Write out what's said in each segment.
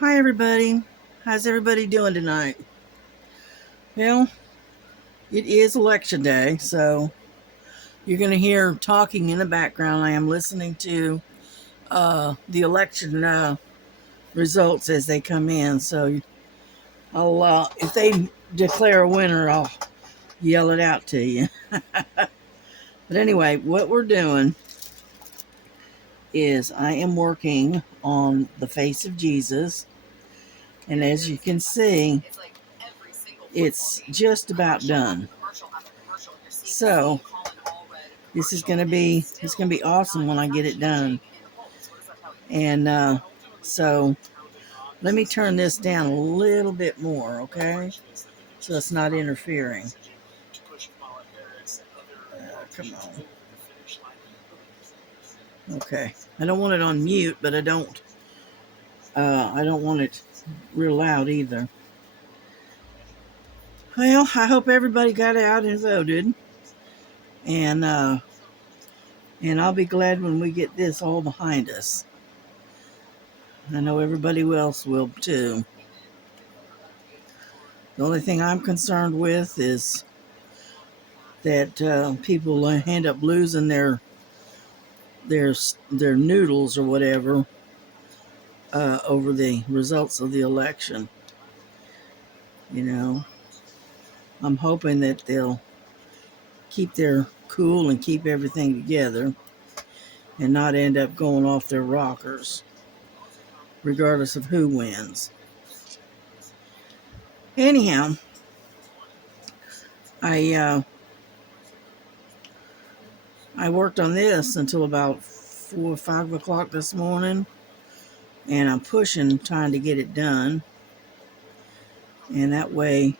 Hi, everybody. How's everybody doing tonight? Well, it is election day, so you're going to hear talking in the background. I am listening to the election results as they come in. So if they declare a winner, I'll yell it out to you. But anyway, what we're doing is I am working on the face of Jesus. And as you can see, it's just about done. So it's gonna be awesome when I get it done. And so let me turn this down a little bit more, okay? So it's not interfering. Come on. Okay. I don't want it on mute, but I don't want it real loud either. Well, I hope everybody got out and voted. And and I'll be glad when we get this all behind us. I know everybody else will too. The only thing I'm concerned with is that people end up losing their their noodles or whatever over the results of the election. You know, I'm hoping that they'll keep their cool and keep everything together and not end up going off their rockers, regardless of who wins. Anyhow, I uh, I worked on this until about 4 or 5 o'clock this morning, and I'm pushing, trying to get it done, and that way,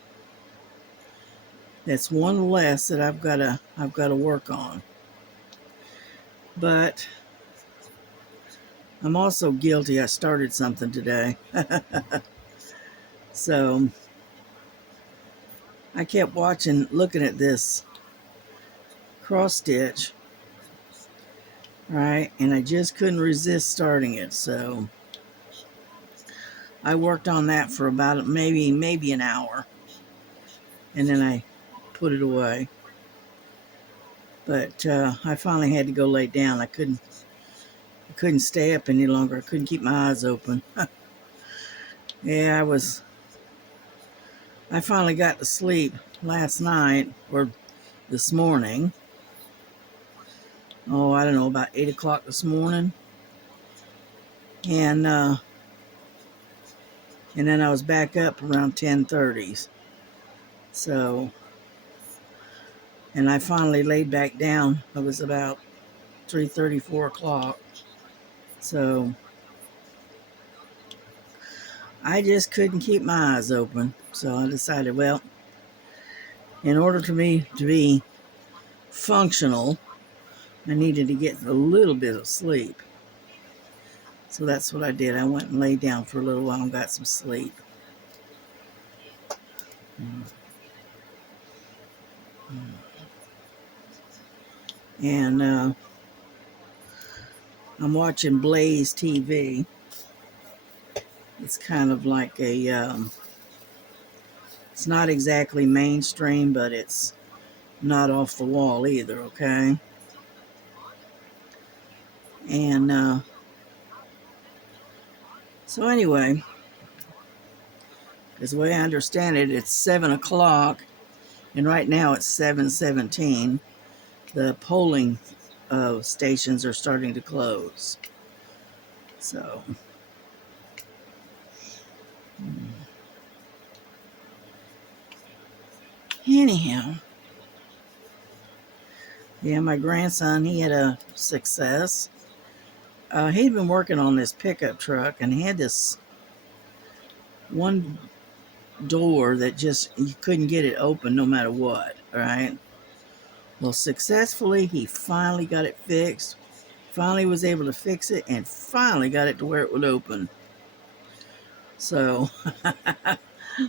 that's one less that I've got to work on. But I'm also guilty. I started something today. So I kept looking at this cross stitch, right? And I just couldn't resist starting it. So I worked on that for about maybe an hour, and then I put it away. But I finally had to go lay down. I couldn't stay up any longer. I couldn't keep my eyes open. Yeah, I finally got to sleep last night or this morning. Oh, I don't know, about 8 o'clock this morning. And and then I was back up around 10:30. So, and I finally laid back down. It was about 3:30, 4 o'clock. So I just couldn't keep my eyes open. So I decided, well, in order for me to be functional, I needed to get a little bit of sleep. So that's what I did. I went and laid down for a little while and got some sleep. And I'm watching Blaze TV. It's kind of like it's not exactly mainstream, but it's not off the wall either, okay? And so anyway, because the way I understand it, it's 7 o'clock, and right now it's 7:17. The polling stations are starting to close. So, anyhow, yeah, my grandson, he had a success. He'd been working on this pickup truck, and he had this one door that just, you couldn't get it open no matter what, right? Well, successfully, he finally got it fixed, finally was able to fix it, and finally got it to where it would open. So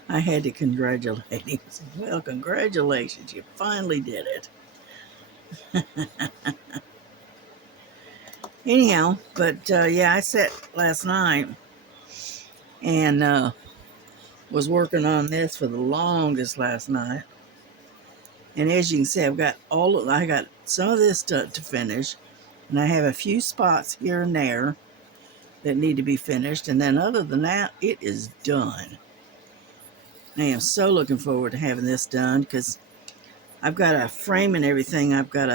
I had to congratulate him. I said, well, congratulations, you finally did it. Anyhow, but yeah, I sat last night and was working on this for the longest last night. And as you can see, I got some of this to finish, and I have a few spots here and there that need to be finished. And then other than that, it is done. I am so looking forward to having this done because I've got a frame and everything. I've got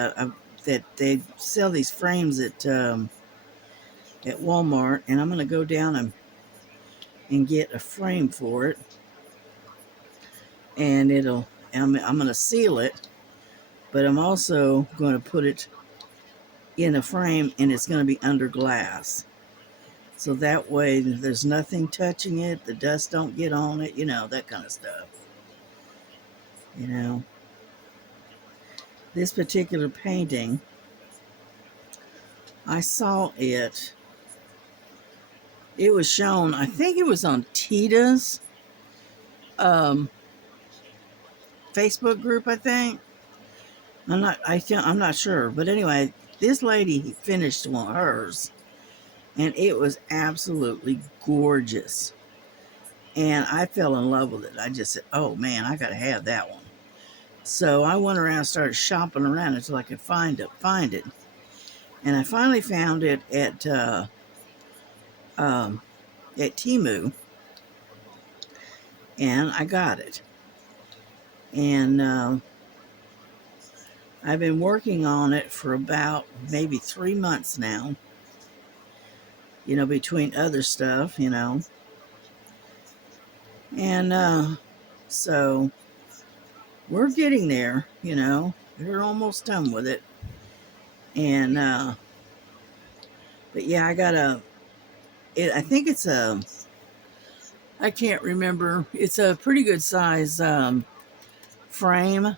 that they sell these frames at Walmart, and I'm going to go down and get a frame for it, and I'm going to seal it, but I'm also going to put it in a frame, and it's going to be under glass. So that way there's nothing touching it, the dust don't get on it, that kind of stuff. This particular painting, I saw it. It was shown, I think it was on Tita's Facebook group, I think. I'm not sure, but anyway, this lady finished one of hers, and it was absolutely gorgeous. And I fell in love with it. I just said, "Oh man, I gotta have that one." So I went around, and started shopping around until I could find it. And I finally found it at Temu, and I got it. And I've been working on it for about maybe 3 months now. Between other stuff, and so we're getting there. We're almost done with it. And but yeah, I think it's I can't remember. It's a pretty good size frame,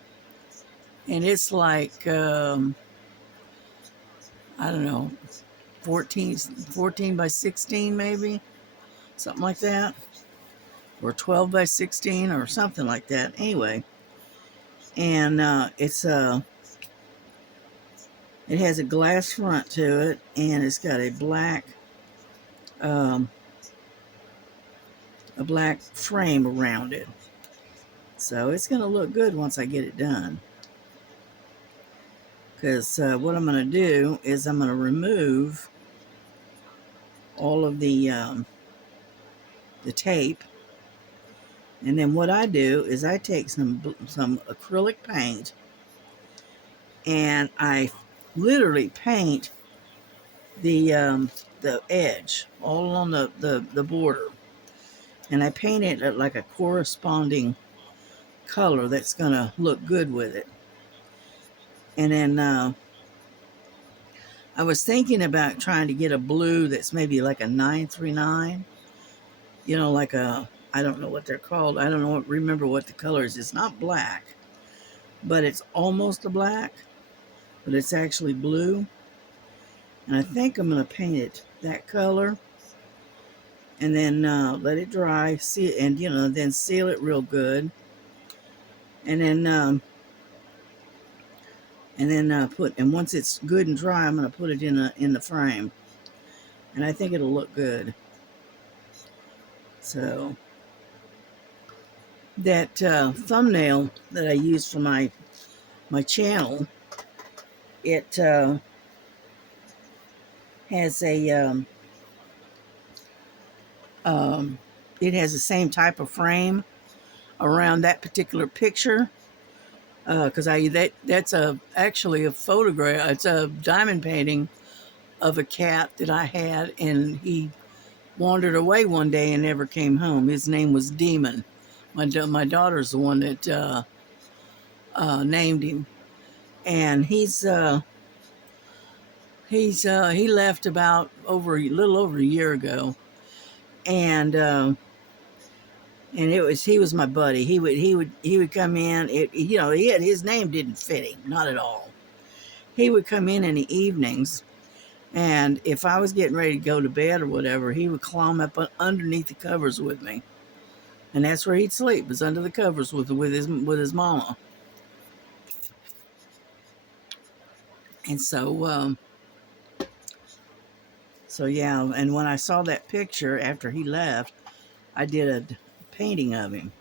and it's like I don't know, 14 by 16 maybe, something like that, or 12 by 16 or something like that. Anyway, and it has a glass front to it, and it's got a black frame around it. So it's going to look good once I get it done. Because what I'm going to do is I'm going to remove all of the tape. And then what I do is I take some acrylic paint, and I literally paint the edge all along the border. And I paint it at like a corresponding color that's going to look good with it. And then I was thinking about trying to get a blue that's maybe like a 939, like I don't know what they're called. I don't remember what the color is. It's not black, but it's almost a black, but it's actually blue. And I think I'm going to paint it that color, and then let it dry, and then seal it real good, and then once it's good and dry, I'm going to put it in the frame, and I think it'll look good. So that thumbnail that I use for my channel, it has it has the same type of frame around that particular picture, because that's actually a photograph. It's a diamond painting of a cat that I had, and he wandered away one day and never came home. His name was Demon. My daughter's the one that named him, and he left about a little over a year ago, and he was my buddy. He would come in. His name didn't fit him, not at all. He would come in the evenings, and if I was getting ready to go to bed or whatever, he would climb up underneath the covers with me, and that's where he'd sleep, was under the covers with his mama. And so yeah, and when I saw that picture after he left, I did a painting of him,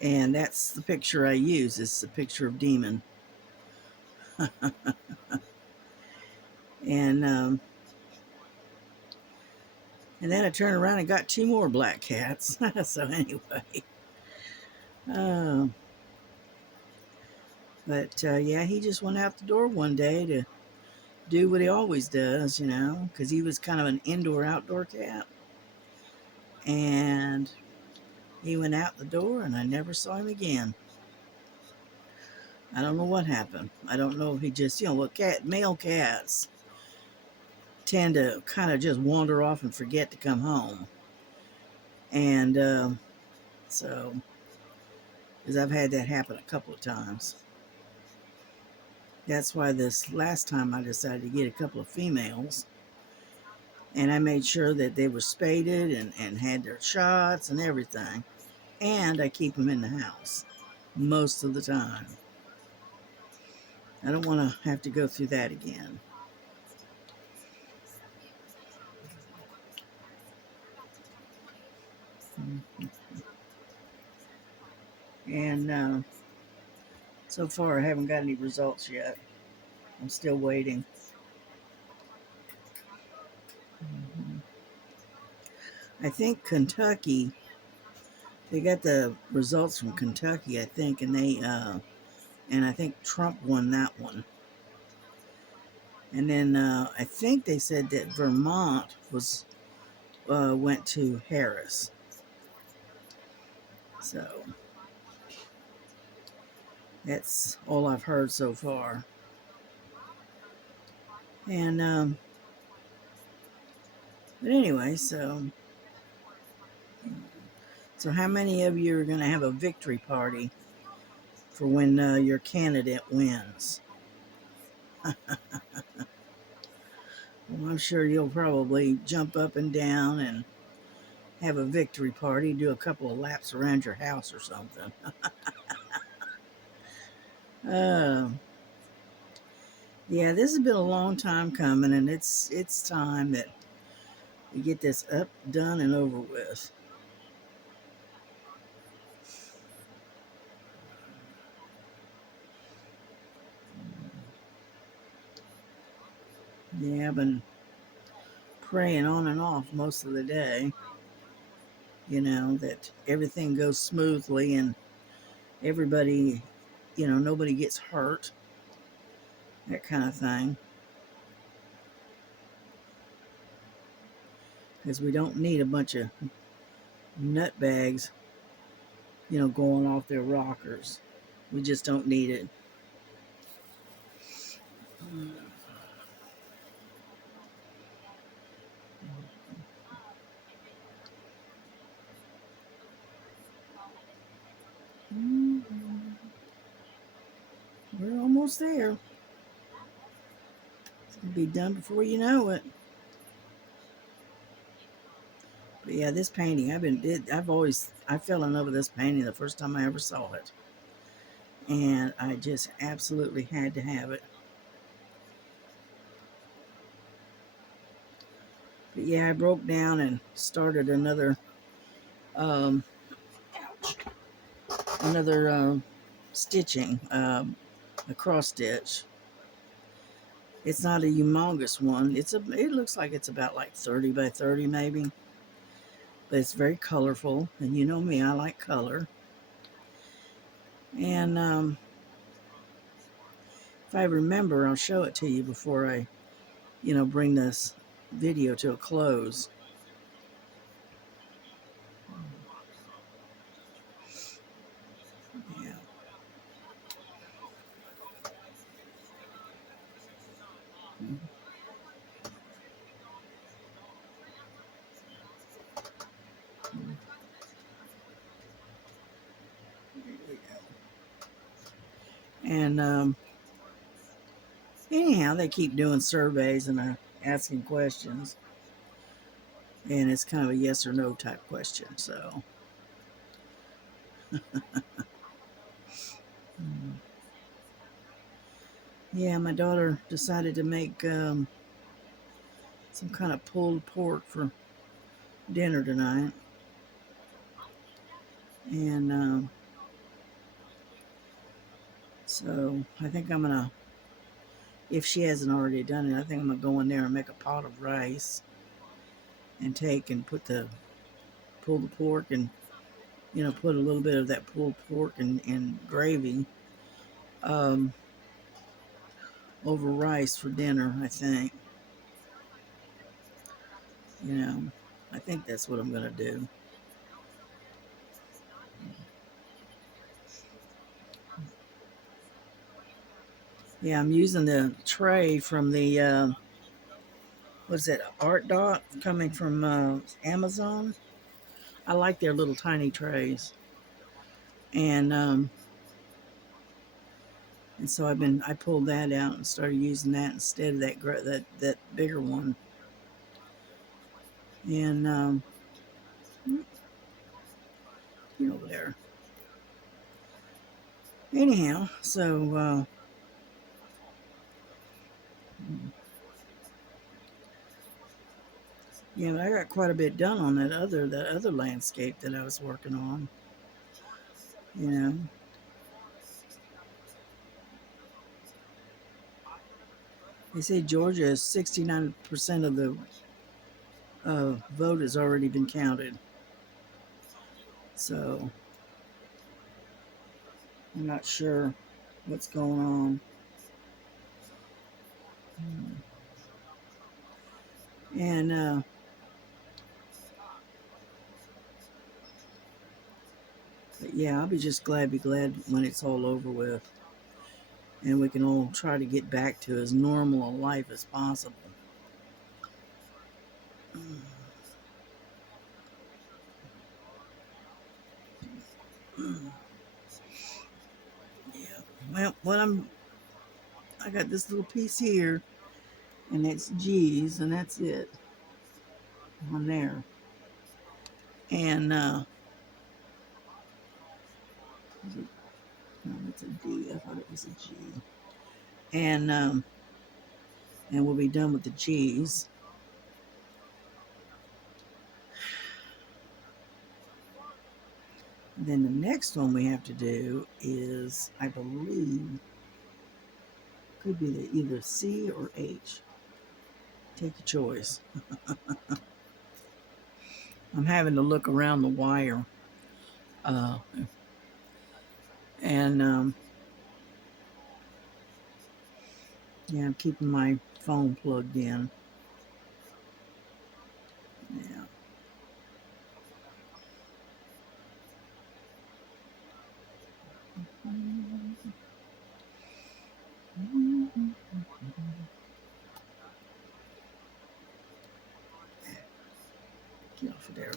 and that's the picture I use. It's a picture of Demon, and and then I turned around and got two more black cats. So anyway, uh, but yeah, he just went out the door one day to do what he always does, because he was kind of an indoor outdoor cat, and he went out the door, and I never saw him again. I don't know what happened. I don't know if he just, what male cats tend to kind of just wander off and forget to come home. And so, because I've had that happen a couple of times. That's why this last time I decided to get a couple of females. And I made sure that they were spaded and had their shots and everything. And I keep them in the house most of the time. I don't want to have to go through that again. And so far, I haven't got any results yet. I'm still waiting. I think Kentucky, they got the results from Kentucky, I think, and and I think Trump won that one. And then I think they said that Vermont went to Harris. So that's all I've heard so far. And but anyway, so how many of you are going to have a victory party for when your candidate wins? Well, I'm sure you'll probably jump up and down and have a victory party, do a couple of laps around your house or something. uh, yeah, this has been a long time coming, and it's time that we get this up, done, and over with. Yeah, I've been praying on and off most of the day, that everything goes smoothly and everybody, nobody gets hurt, that kind of thing. Because we don't need a bunch of nutbags, going off their rockers. We just don't need it. We're almost there. It's gonna be done before you know it. But yeah, this painting, I fell in love with this painting the first time I ever saw it, and I just absolutely had to have it. But yeah, I broke down and started um, another stitching, a cross stitch. It's not a humongous one. It looks like it's about like 30 by 30 maybe, but it's very colorful. And you know me, I like color. And if I remember, I'll show it to you before I, bring this video to a close. Yeah. And anyhow, they keep doing surveys and asking questions, and it's kind of a yes or no type question. So, yeah, my daughter decided to make some kind of pulled pork for dinner tonight. And so I think I'm going to, if she hasn't already done it, I think I'm going to go in there and make a pot of rice and take and pull the pork and, put a little bit of that pulled pork and gravy um, over rice for dinner, I think. I think that's what I'm going to do. Yeah, I'm using the tray from the, what's it, Art Dot coming from Amazon. I like their little tiny trays. And so I pulled that out and started using that instead of that bigger one. And get over there. Anyhow, so yeah, but I got quite a bit done on that other landscape that I was working on. You know, they say Georgia is 69% of the vote has already been counted. So I'm not sure what's going on. And but yeah, I'll be glad when it's all over with, and we can all try to get back to as normal a life as possible. Yeah. Well, I got this little piece here, and it's G's, and that's it on there. And no, it's a D. I thought it was a G. And and we'll be done with the G's. Then the next one we have to do is, I believe, could be either C or H. Take your choice. I'm having to look around the wire, uh, and yeah, I'm keeping my phone plugged in. Yeah. Get off of there.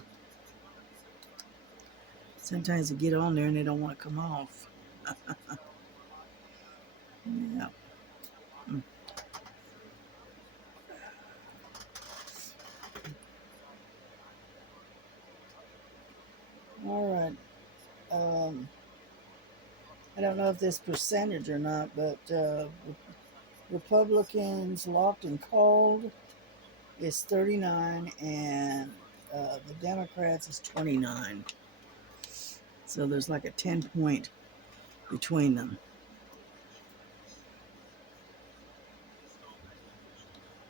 Sometimes they get on there and they don't want to come off. Yeah. All right. I don't know if this percentage or not, but Republicans locked and called is 39, and the Democrats is 29. So there's like a 10-point between them.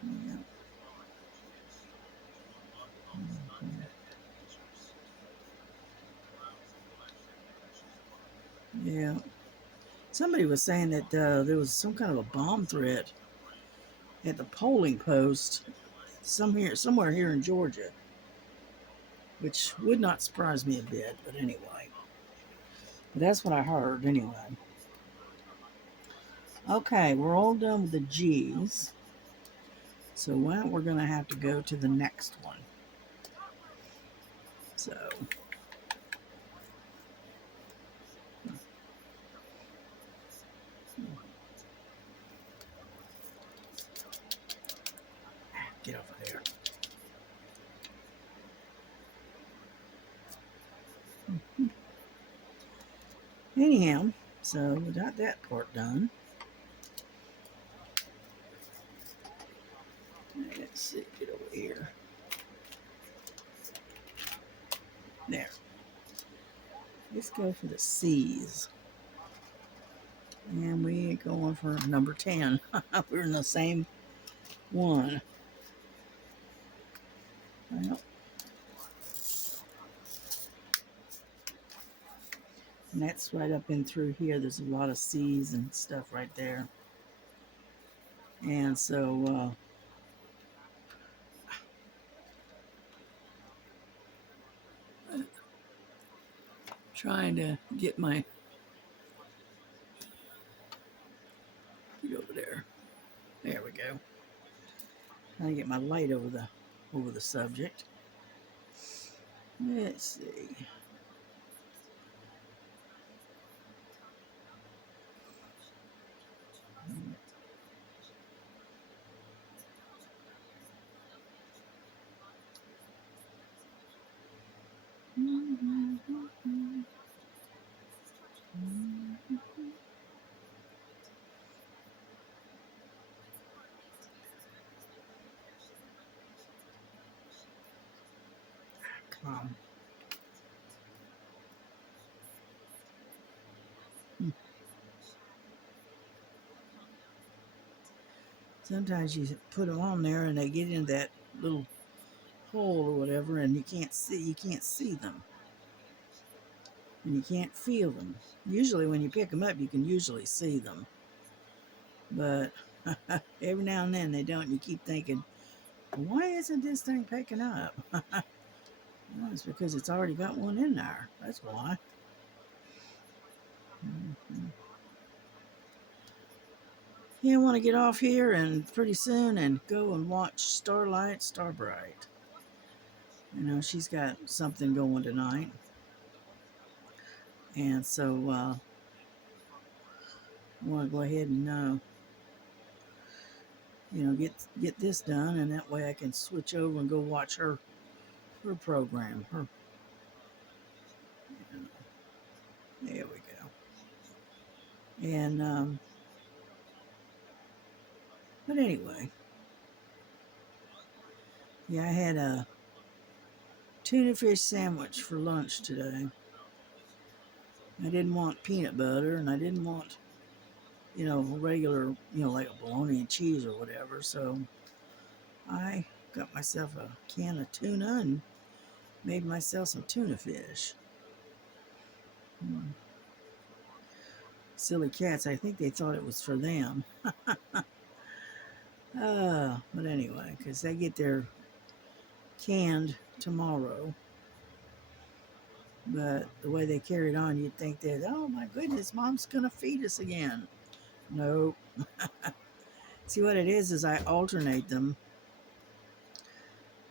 Yeah. Yeah. Somebody was saying that there was some kind of a bomb threat at the polling post somewhere here in Georgia, which would not surprise me a bit. But anyway, that's what I heard. Anyway, okay, we're all done with the G's, so we're going to have to go to the next one. So. Get over there. Anyhow, so we got that part done. Let's see, get over here. There. Let's go for the C's. And we're going for number 10. We're in the same one. Well, and that's right up in through here. There's a lot of C's and stuff right there. And so, trying to get my get over there. There we go. Trying to get my light over the subject. Let's see. Come. Sometimes you put them on there and they get in that little hole or whatever, and you can't see them, and you can't feel them. Usually, when you pick them up, you can usually see them, but every now and then they don't. And you keep thinking, why isn't this thing picking up? Well, it's because it's already got one in there. That's why. Mm-hmm. You want to get off here and pretty soon and go and watch Starlight Starbright. You know, she's got something going tonight. And so I want to go ahead and get this done, and that way I can switch over and go watch her program. There we go. And but anyway, yeah, I had a tuna fish sandwich for lunch today. I didn't want peanut butter, and I didn't want regular, like a bologna and cheese or whatever. So I got myself a can of tuna and made myself some tuna fish. Silly cats, I think they thought it was for them. But anyway, because they get their canned tomorrow. But the way they carried on, you'd think that, oh my goodness, mom's going to feed us again. Nope. See, what it is I alternate them.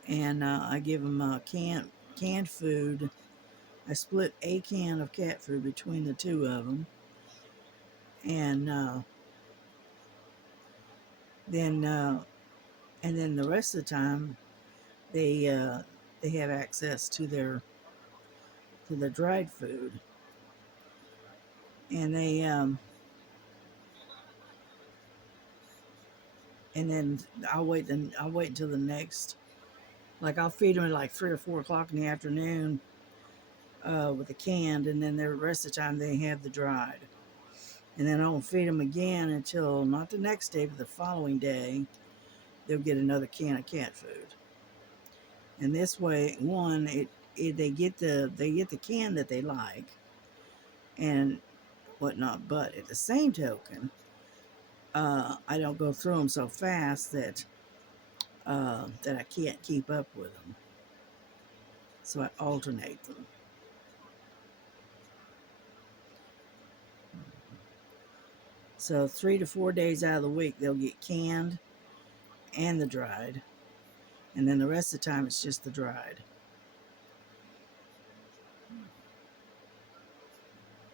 And I give them canned food. I split a can of cat food between the two of them. And then the rest of the time, they have access to the dried food, and and then I'll wait until the next, like I'll feed them at like 3 or 4 o'clock in the afternoon with the canned, and then the rest of the time they have the dried, and then I won't feed them again until not the next day but the following day. They'll get another can of cat food, and this way, they get the can that they like and whatnot. But at the same token, I don't go through them so fast that I can't keep up with them. So I alternate them. So 3 to 4 days out of the week, they'll get canned and the dried. And then the rest of the time, it's just the dried.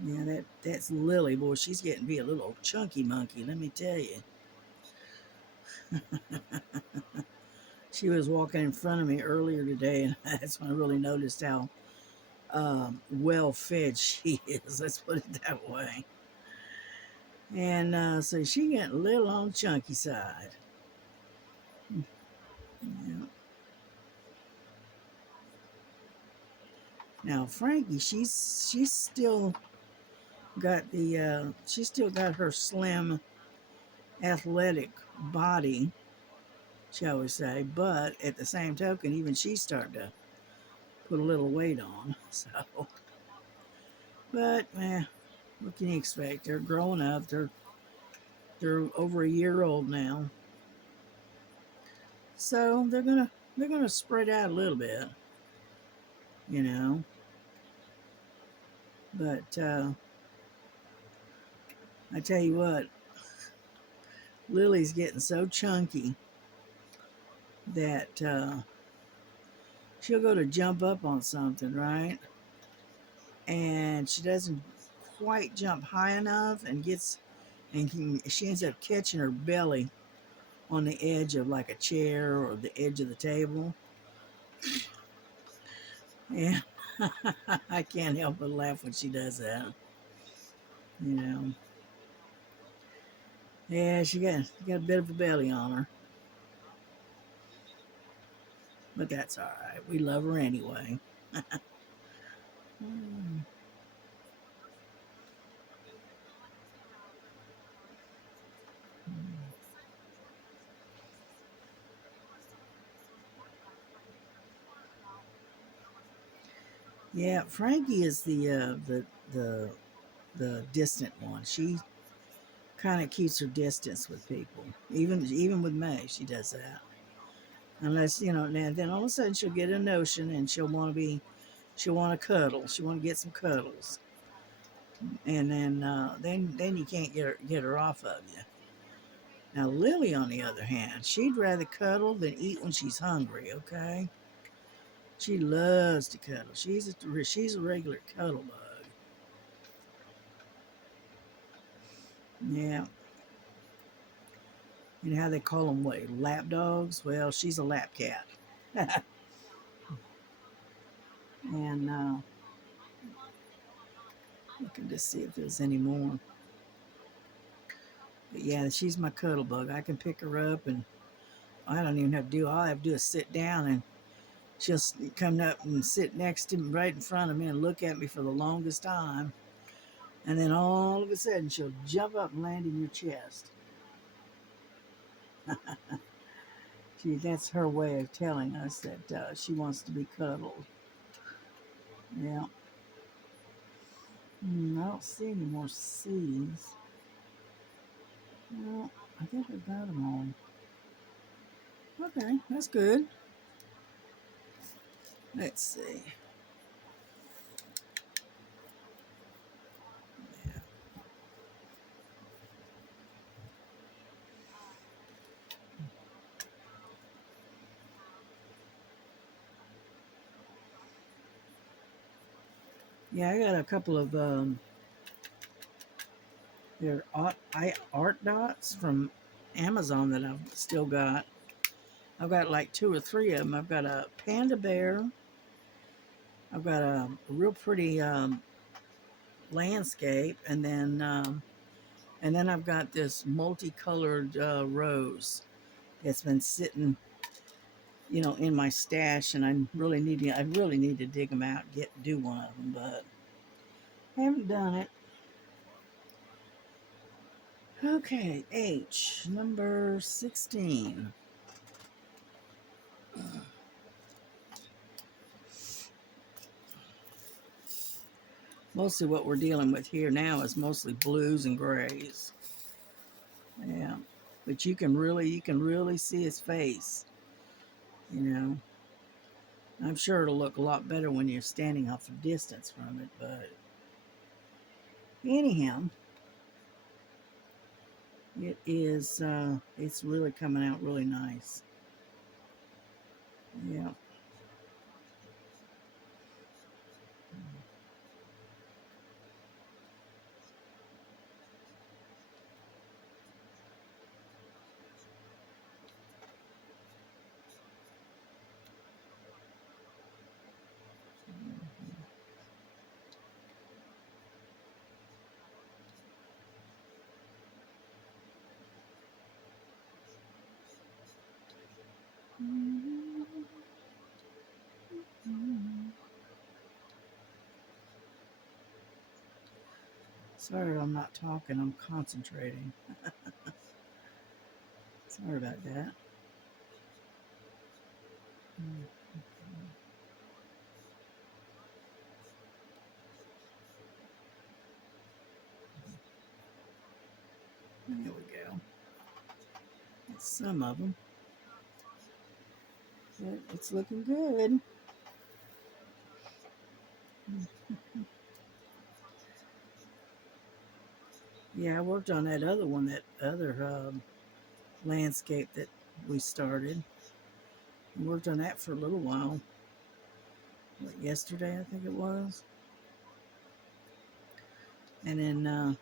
Yeah, that's Lily. Boy, she's getting to be a little chunky monkey, let me tell you. She was walking in front of me earlier today, and that's when I really noticed how well fed she is. Let's put it that way. And so she got a little on the chunky side. Yeah. Now Frankie, she's still got the she's still got her slim athletic body, shall we say, but at the same token, even she's starting to put a little weight on. So, but what can you expect? They're growing up. They're over a year old now, so they're gonna spread out a little bit, you know. But I tell you what, Lily's getting so chunky that she'll go to jump up on something, right? And she doesn't quite jump high enough and she ends up catching her belly on the edge of like a chair or the edge of the table. Yeah, I can't help but laugh when she does that. You know, yeah, she got a bit of a belly on her, but that's all right. We love her anyway. Mm. Yeah, Frankie is the distant one. She kind of keeps her distance with people, even with May. She does that. Unless and then all of a sudden she'll get a notion and she'll want to cuddle. She'll want to get some cuddles, and then you can't get her off of you. Now Lily, on the other hand, she'd rather cuddle than eat when she's hungry. Okay, she loves to cuddle. She's a regular cuddle bug. Yeah, you know how they call them what, lap dogs? Well, she's a lap cat. And looking to see if there's any more. But yeah, she's my cuddle bug. I can pick her up, and I don't even have to do. All I have to do is sit down, and she'll come up and sit next to me, right in front of me, and look at me for the longest time. And then all of a sudden, she'll jump up and land in your chest. That's her way of telling us that she wants to be cuddled. Yeah. I don't see any more C's. Well, I think I got them all. Okay, that's good. Let's see. Yeah, I got a couple of they're art dots from Amazon that I've still got. I've got like two or three of them. I've got a panda bear. I've got a real pretty landscape, and then I've got this multicolored rose that's been sitting, in my stash, and I really need to dig them out, do one of them, but I haven't done it. Okay, H number 16. Mostly what we're dealing with here now is mostly blues and grays. Yeah, but you can really see his face. You know, I'm sure it'll look a lot better when you're standing off a distance from it. But anyhow, it's really coming out really nice. Yeah. Sorry I'm not talking, I'm concentrating. Sorry about that. There we go. That's some of them. But it's looking good. Yeah, I worked on that other one, that other landscape that we started. I worked on that for a little while. What, yesterday, I think it was. And then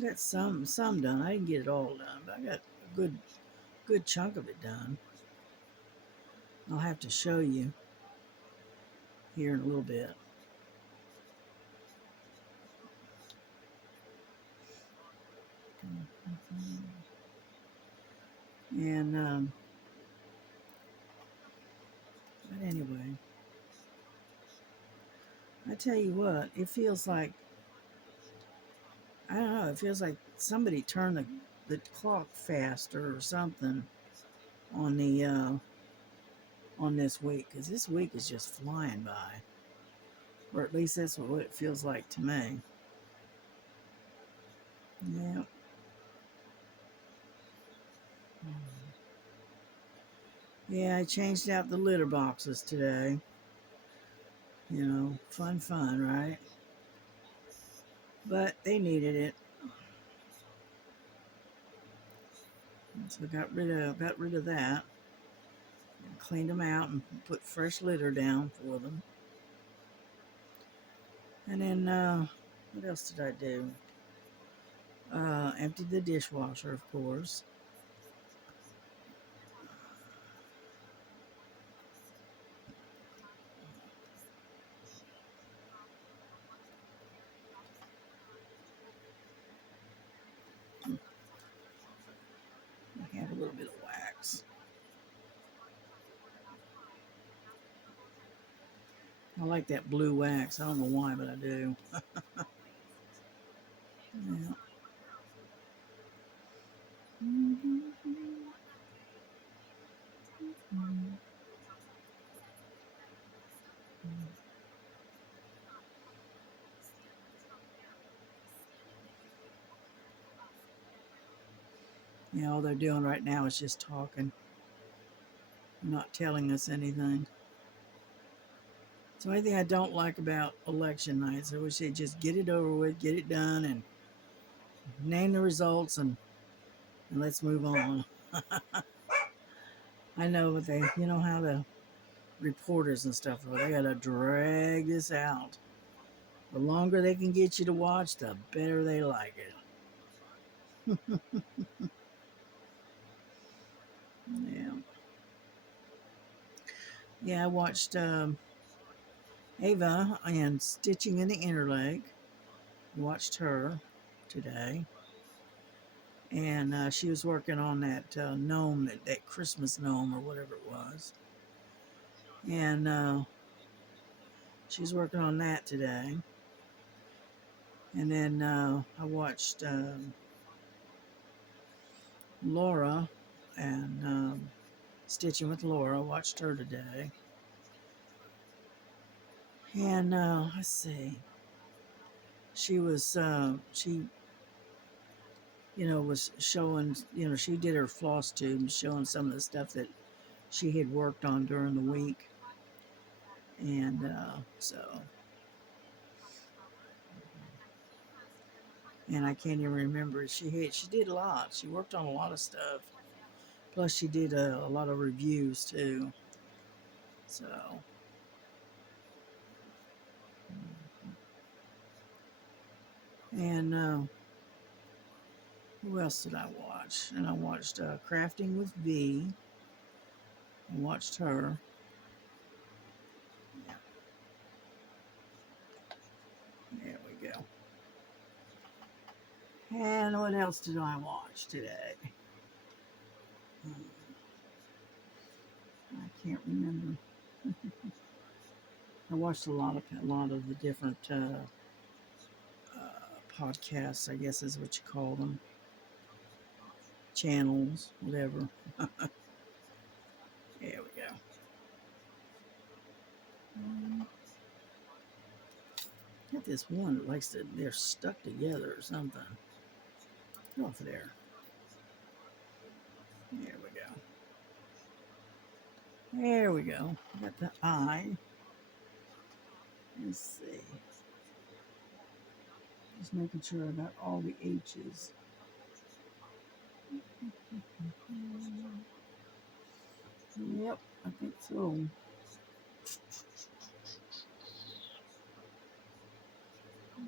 got some done. I didn't get it all done, but I got a good chunk of it done. I'll have to show you here in a little bit. And but anyway, I tell you what, it feels like, I don't know, it feels like somebody turned the clock faster or something on the on this week, because this week is just flying by, or at least that's what it feels like to me. Yeah. Yeah, I changed out the litter boxes today. You know, fun, right? But they needed it, so got rid of that, and cleaned them out, and put fresh litter down for them. And then what else did I do? Emptied the dishwasher, of course. I had a little bit of wax. I like that blue wax. I don't know why, but I do. Yeah. Yeah, all they're doing right now is just talking, not telling us anything. So anything I don't like about election nights, I wish they'd just get it over with, get it done, and name the results, and let's move on. I know, but you know how the reporters and stuff are. They gotta drag this out. The longer they can get you to watch, the better they like it. Yeah, yeah. I watched Ava and Stitching in the Interlake. Watched her today, and she was working on that gnome, that Christmas gnome or whatever it was, and she's working on that today. And then I watched Laura and Stitching with Laura. Watched her today, and let's see, she was showing, she did her floss tube, showing some of the stuff that she had worked on during the week. And and I can't even remember. She did a lot. She worked on a lot of stuff. Plus, she did a lot of reviews too. So, and who else did I watch? And I watched Crafting with V. I watched her. Yeah, there we go. And what else did I watch today? Hmm, I can't remember. I watched a lot of the different podcasts, I guess is what you call them. Channels, whatever. There we go. Got this one that likes to, they're stuck together or something. Get off of there. There we go. There we go. Got the I. Let's see. Just making sure I got all the H's. Yep, I think so.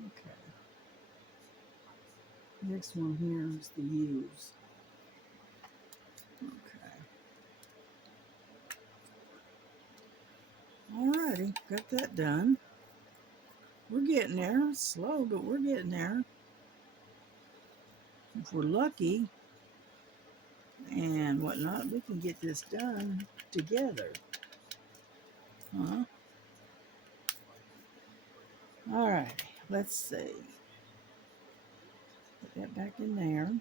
Okay. Next one here is the U's. Okay. Alrighty, got that done. We're getting there. It's slow, but we're getting there. If we're lucky and whatnot, we can get this done together. Huh? Alrighty, let's see. Put that back in there.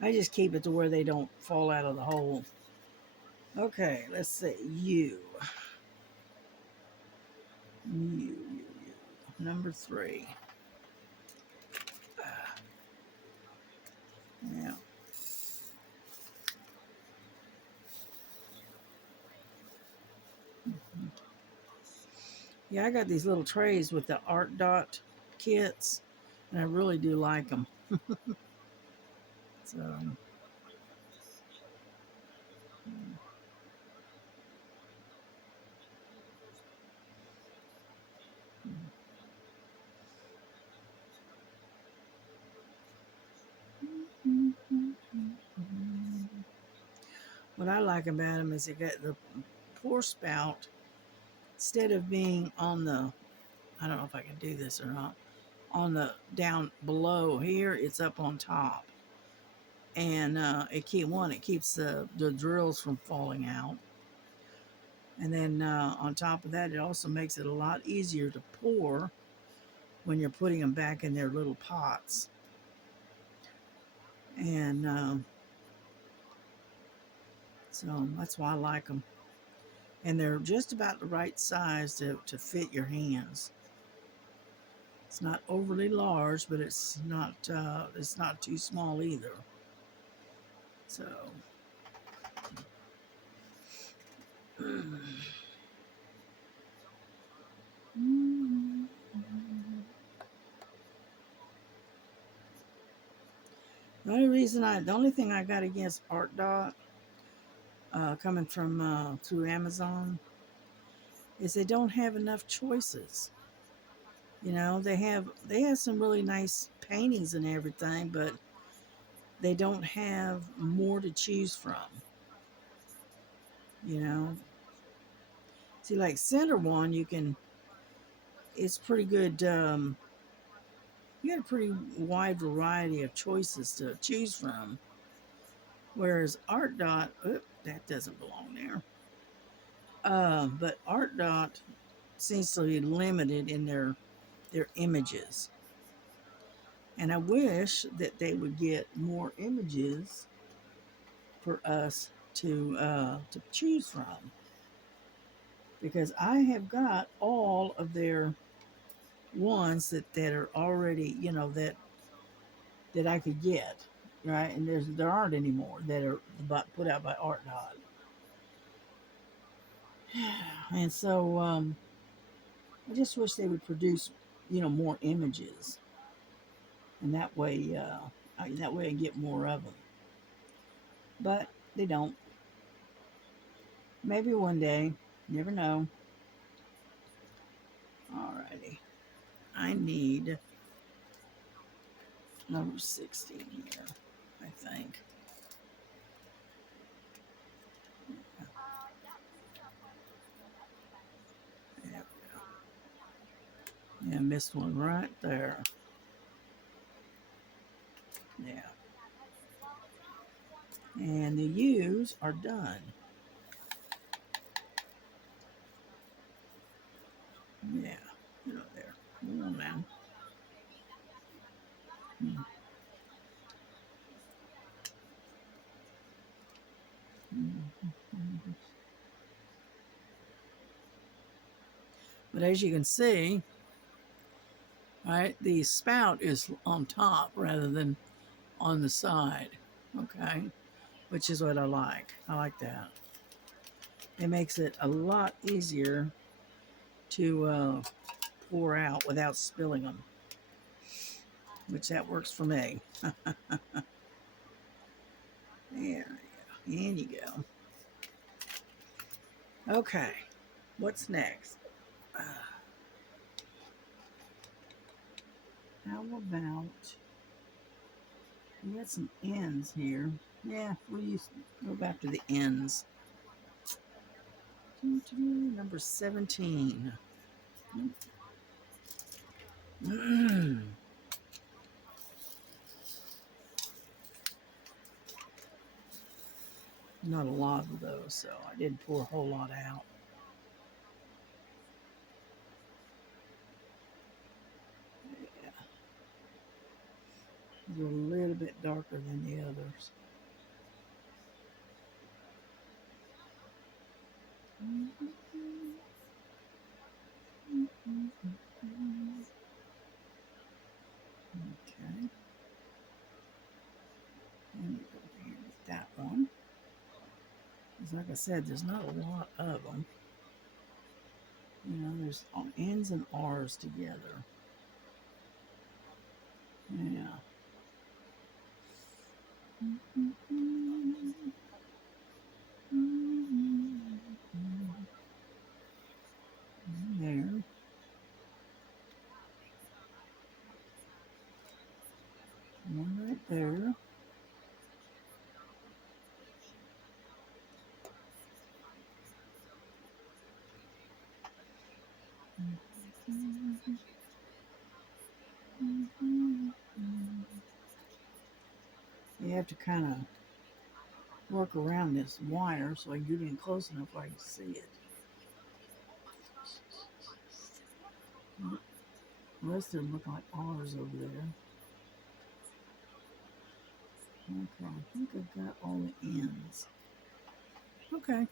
I just keep it to where they don't fall out of the hole. Okay, let's see. U. Number 3. Yeah. Yeah, I got these little trays with the Art Dot kits, and I really do like them. So, what I like about them is they got the pour spout, instead of being on the, I don't know if I can do this or not, on the down below here, it's up on top. And it keeps the drills from falling out. And then on top of that, it also makes it a lot easier to pour when you're putting them back in their little pots. And so that's why I like them. And they're just about the right size to fit your hands. It's not overly large, but it's not too small either. So the only thing I got against Art Dot, coming from through Amazon, is they don't have enough choices. You know, they have some really nice paintings and everything, but they don't have more to choose from. You know, see, like Center One, it's pretty good. You got a pretty wide variety of choices to choose from. Whereas Art Dot, that doesn't belong there. But Art Dot seems to be limited in their images. And I wish that they would get more images for us to choose from, because I have got all of their ones that are already, that I could get, right? And there aren't any more that are put out by Art Dot. And so I just wish they would produce, more images, and that way I get more of them. But they don't. Maybe one day. Never know. Alrighty. I need number 16 here, I think. There we go. Yeah, missed one right there. Yeah. And the U's are done. Yeah. Get up there. Come on now. But as you can see, right, the spout is on top rather than on the side, okay, which is what I like. I like that. It makes it a lot easier to pour out without spilling them, which that works for me. There you go. In you go. Okay, what's next? How about, we got some ends here. Yeah, we'll go back to the ends. Number 17. Not a lot of those, so I didn't pour a whole lot out. Yeah. They're a little bit darker than the others. Okay. And go over here with that one. Because like I said, there's not a lot of them. You know, there's N's and R's together. Yeah. There. One right there. You have to kind of work around this wire so I can get in close enough where I can see it. The rest of them look like R's over there. Okay, I think I've got all the ends. Okay.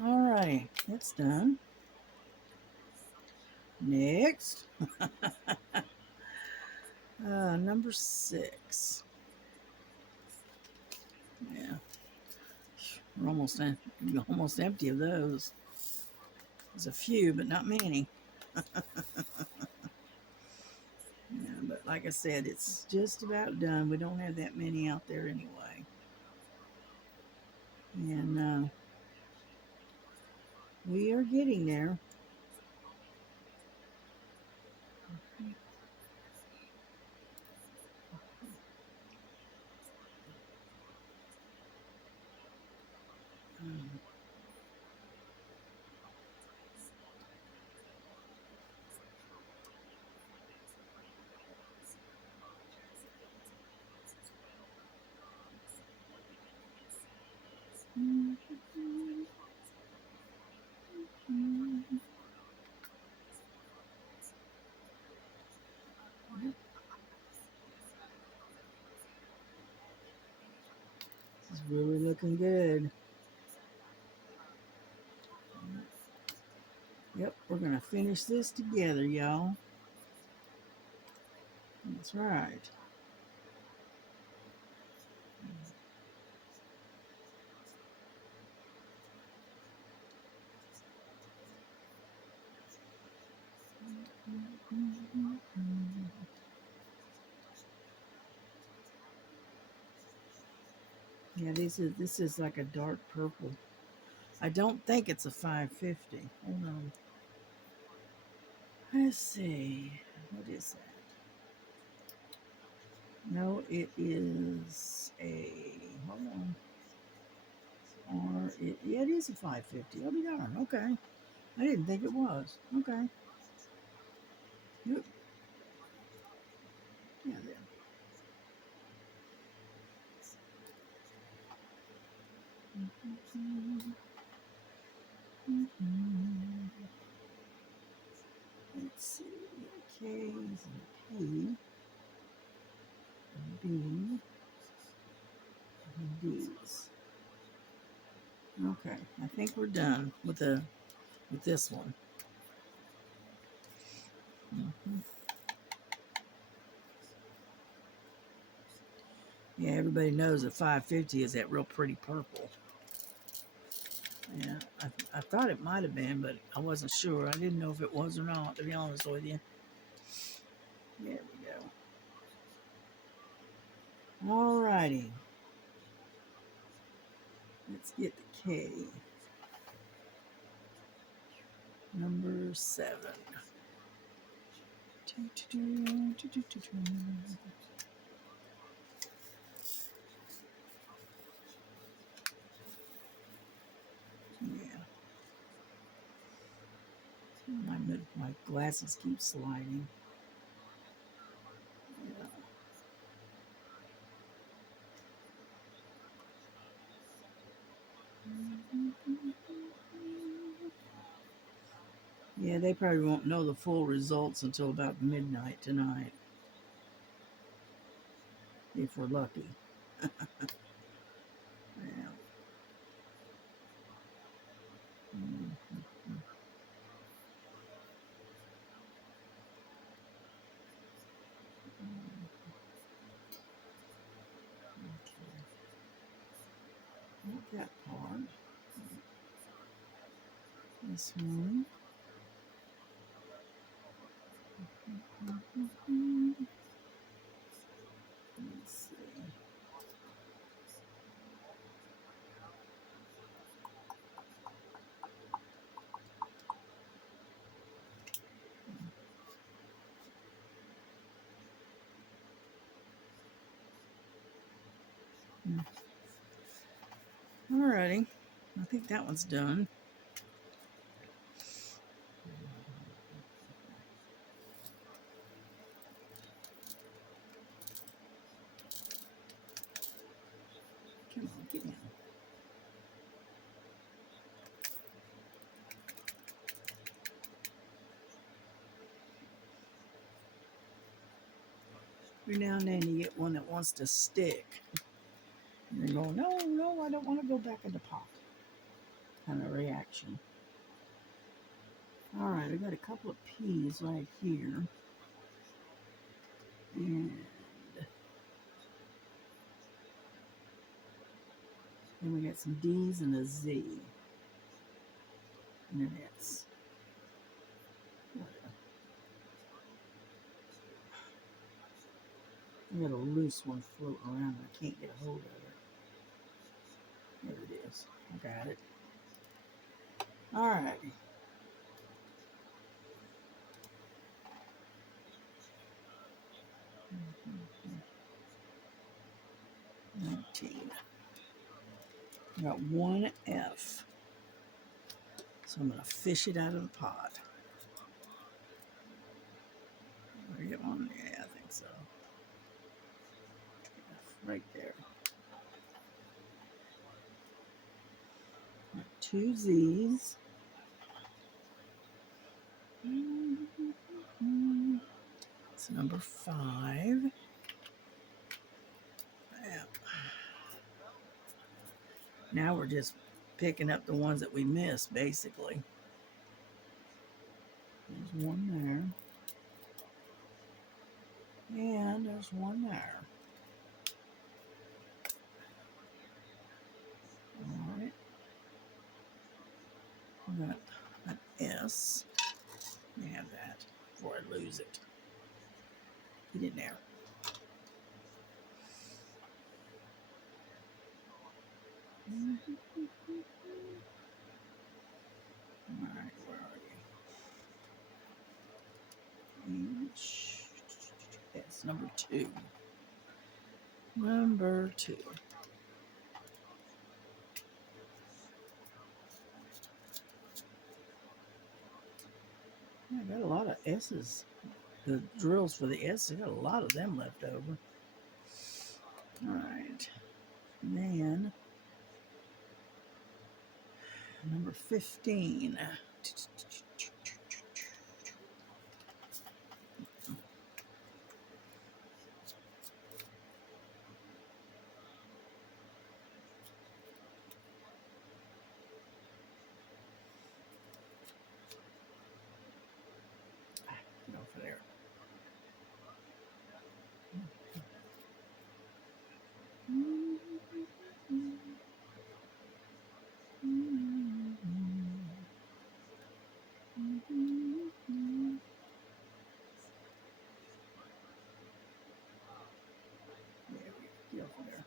All right, that's done. Next, number 6. Yeah, we're almost empty of those. There's a few, but not many. Yeah, but like I said, it's just about done. We don't have that many out there anyway. And we are getting there. This is really looking good. Yep, we're going to finish this together, y'all. That's right. Yeah, this is like a dark purple. I don't think it's a 550. Hold on. Let's see. What is that? No, it is a. Hold on. Yeah, it is a 550. I'll be darned. Okay. I didn't think it was. Okay. Yep. Yeah, then. Let's see. K's and P and B and D's. Okay, I think we're done with this one. Yeah, everybody knows that 550 is that real pretty purple. Yeah, I thought it might have been, but I wasn't sure. I didn't know if it was or not, to be honest with you. There we go. Alrighty. Let's get the K. Number 7. Yeah. My glasses keep sliding. Yeah. Yeah, they probably won't know the full results until about midnight tonight. If we're lucky. Yeah. Okay. Not that part. This one. Let's see. Alrighty. I think that one's done. Come on, get down. Every now and then you get one that wants to stick. And they're going, no, no, I don't want to go back in the pot. Kind of reaction. Alright, we got a couple of P's right here. And then we got some D's and a Z. And then it's I got a loose one floating around and I can't get a hold of it. There it is. I got it. Alright. 19. Got one F. So I'm going to fish it out of the pot. Did I get one? Yeah, I think so. Right there. Got two Z's. It's number 5. Yeah. Now we're just picking up the ones that we missed, basically. There's one there. And there's one there. Alright. We got an S. Let me have that before I lose it. Get in there. Alright, where are you? H. Yes, number 2. Number 2. Yeah, I got a lot of S's. The drills for the S, I got a lot of them left over. Alright. Then Number 15. Get over there. Get over there.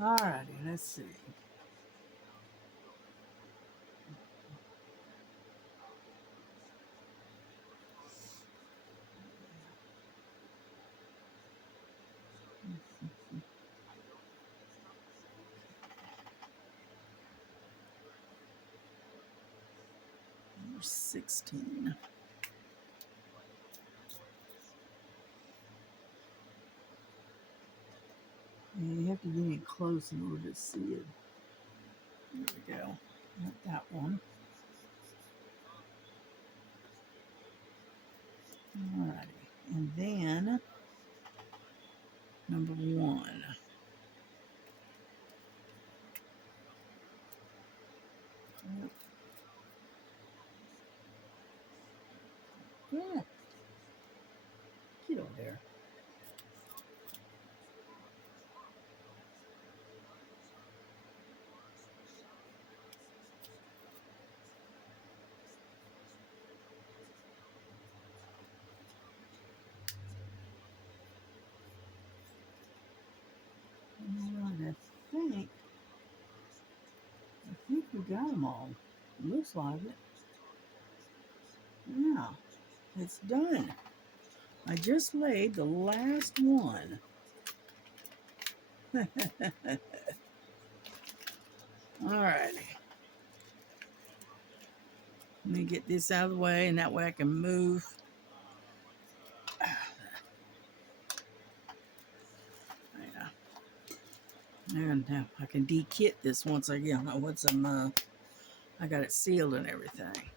Alrighty, let's see. Number 16. And you have to get in close in order to see it. There we go. Not that one. Alrighty. And then number 1. Yep. Yeah. Get over there. Alright, I think we got them all. Looks like it. Yeah, it's done. I just laid the last one. Alrighty. Let me get this out of the way, and that way I can move. Yeah. And now I can de-kit this once I get once I got it sealed and everything.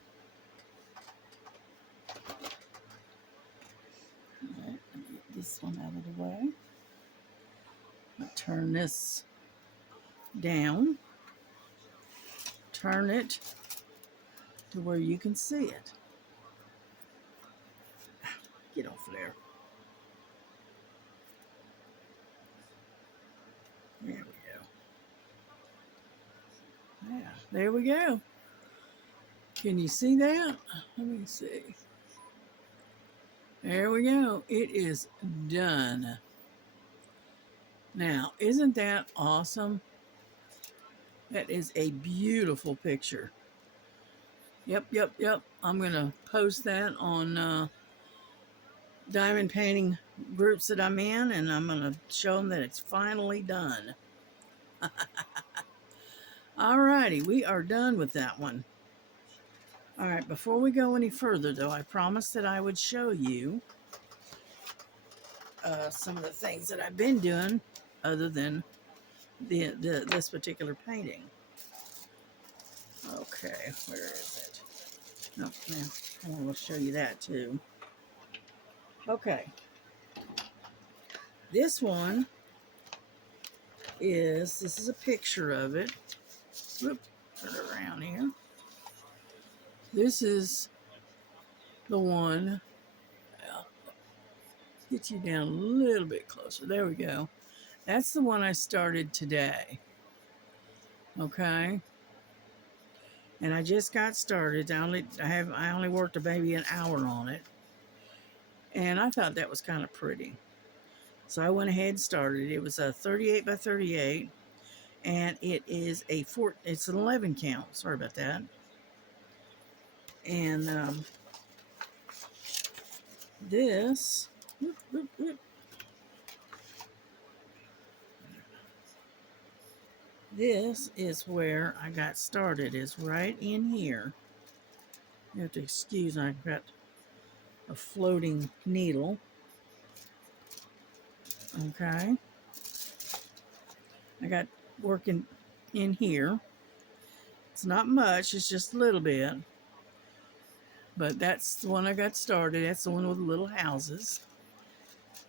Alright, let me get this one out of the way. I'll turn this down. Turn it to where you can see it. Get off there. There we go. Yeah, there we go. Can you see that? Let me see. There we go. It is done. Now, isn't that awesome? That is a beautiful picture. Yep. I'm going to post that on diamond painting groups that I'm in, and I'm going to show them that it's finally done. Alrighty, we are done with that one. Alright, before we go any further, though, I promised that I would show you some of the things that I've been doing other than this particular painting. Okay, where is it? Nope, I want to show you that too. Okay, this one this is a picture of it. Whoop, turn it around here. This is the one. Get you down a little bit closer. There we go. That's the one I started today. Okay. And I just got started. I only worked maybe an hour on it. And I thought that was kind of pretty. So I went ahead and started. It was a 38 by 38. And it is it's an 11 count. Sorry about that. And this this is where I got started, is right in here. You have to excuse me, I've got a floating needle. Okay. I got working in here. It's not much, it's just a little bit. But that's the one I got started. That's the one with the little houses.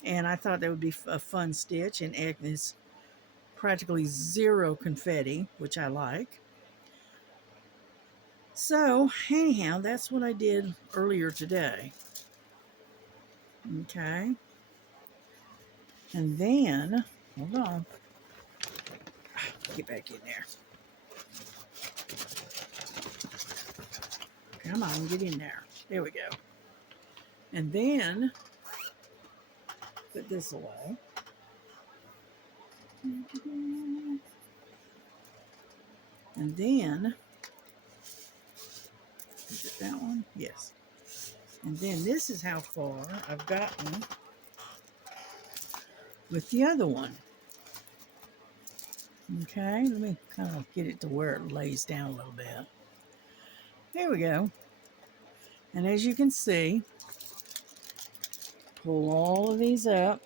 And I thought that would be a fun stitch. And it's practically zero confetti, which I like. So, anyhow, that's what I did earlier today. Okay. And then, hold on. Get back in there. Come on, get in there. There we go. And then, put this away. And then, is it that one? Yes. And then this is how far I've gotten with the other one. Okay, let me kind of get it to where it lays down a little bit. There we go. And as you can see, pull all of these up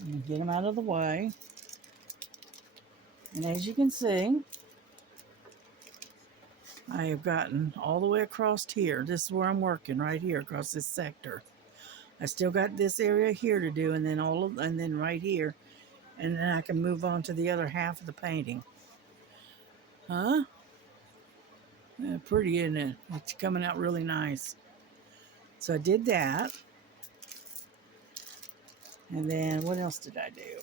and get them out of the way. And as you can see, I have gotten all the way across here. This is where I'm working, right here across this sector. I still got this area here to do, and then and then right here, and then I can move on to the other half of the painting. Huh? Yeah, pretty, isn't it? It's coming out really nice. So I did that. And then what else did I do?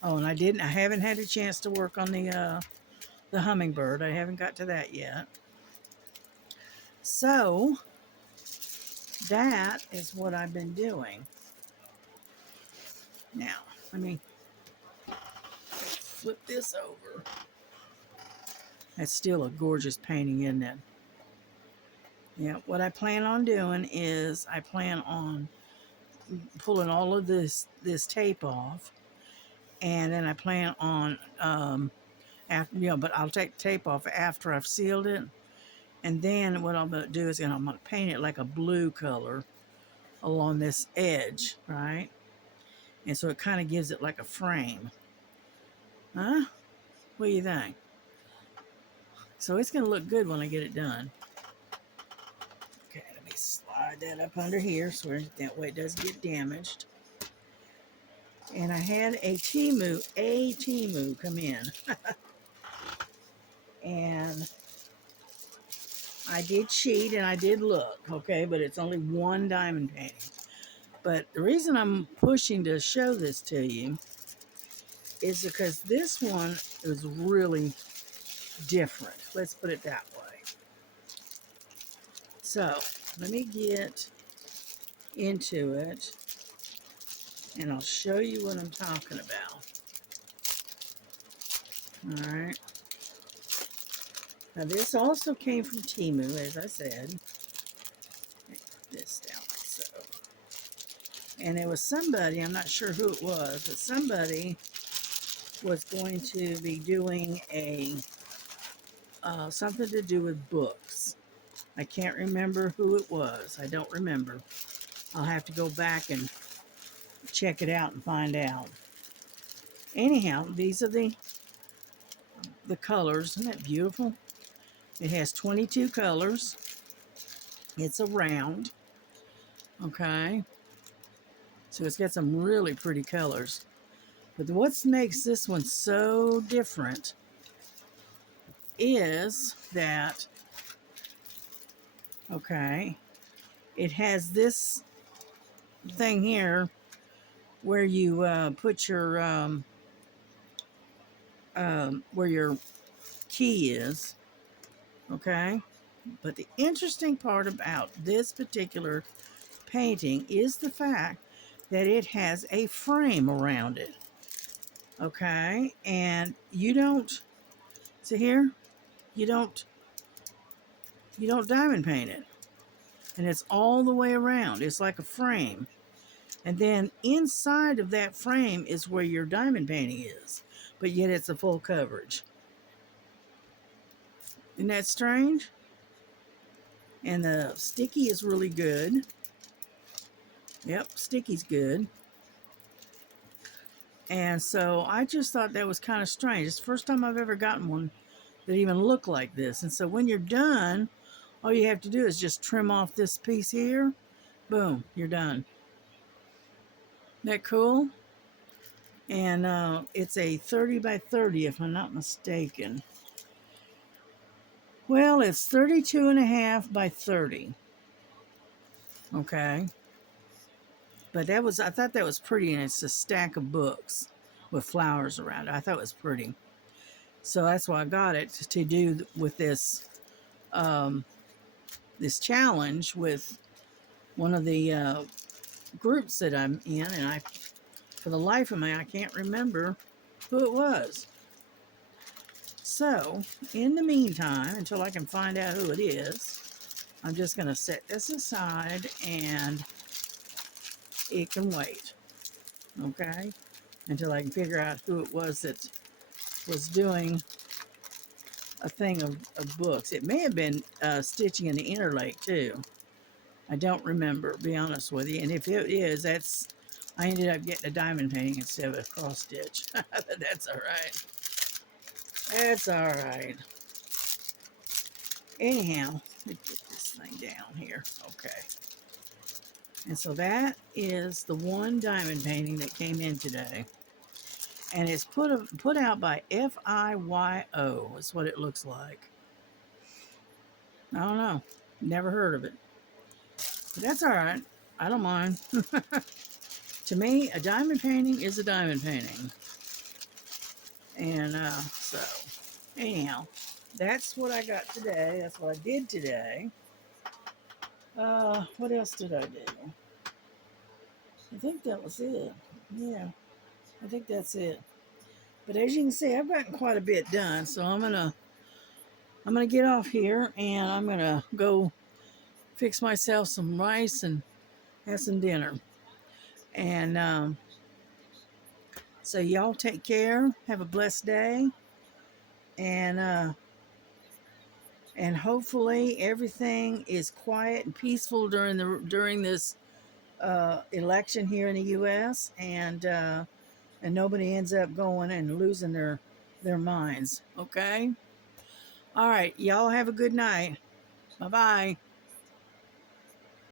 Oh, and I haven't had a chance to work on the hummingbird. I haven't got to that yet. So that is what I've been doing. Now, let me flip this over. That's still a gorgeous painting, isn't it? Yeah, what I plan on doing is I plan on pulling all of this tape off, and then I plan on but I'll take the tape off after I've sealed it, and then what I'm going to do is I'm going to paint it like a blue color along this edge, right? And so it kind of gives it like a frame. Huh? What do you think? So it's going to look good when I get it done. Okay, let me slide that up under here so that way it doesn't get damaged. And I had a Temu come in. And I did cheat and I did look, okay, but it's only one diamond painting. But the reason I'm pushing to show this to you is because this one is really different. Let's put it that way. So let me get into it and I'll show you what I'm talking about. All right. Now this also came from Temu, as I said. Put this down like so. And it was somebody, I'm not sure who it was, but somebody was going to be doing a something to do with books. I can't remember who it was. I don't remember. I'll have to go back and check it out and find out. Anyhow, these are the colors. Isn't that beautiful? It has 22 colors. It's a round. Okay. So it's got some really pretty colors. But what makes this one so different is that, okay, it has this thing here where you put your where your key is, okay? But the interesting part about this particular painting is the fact that it has a frame around it, okay? And you don't, see here, you don't diamond paint it. And it's all the way around. It's like a frame. And then inside of that frame is where your diamond painting is. But yet it's a full coverage. Isn't that strange? And the sticky is really good. Yep, sticky's good. And so I just thought that was kind of strange. It's the first time I've ever gotten one that even look like this. And so when you're done, all you have to do is just trim off this piece here. Boom, you're done. Isn't that cool? And it's a 30 by 30 if I'm not mistaken. Well, it's 32 and a half by 30. Okay. But I thought that was pretty, and it's a stack of books with flowers around it. I thought it was pretty. So that's why I got it to do with this this challenge with one of the groups that I'm in, and for the life of me, I can't remember who it was. So, in the meantime, until I can find out who it is, I'm just going to set this aside and it can wait. Okay? Until I can figure out who it was that was doing a thing of books. It may have been stitching in the Interlake too. I don't remember, to be honest with you. And if it is, I ended up getting a diamond painting instead of a cross stitch. But that's all right. That's all right. Anyhow, let me get this thing down here. Okay. And so that is the one diamond painting that came in today. And it's put out by FIYO. Is what it looks like. I don't know. Never heard of it. But that's all right. I don't mind. To me, a diamond painting is a diamond painting. And so, anyhow, that's what I got today. That's what I did today. What else did I do? I think that was it. Yeah, I think that's it. But as you can see, I've gotten quite a bit done. So I'm gonna get off here and I'm gonna go fix myself some rice and have some dinner. And so y'all take care. Have a blessed day. And hopefully everything is quiet and peaceful during this election here in the U.S. And nobody ends up going and losing their minds. Okay. All right. Y'all have a good night. Bye bye.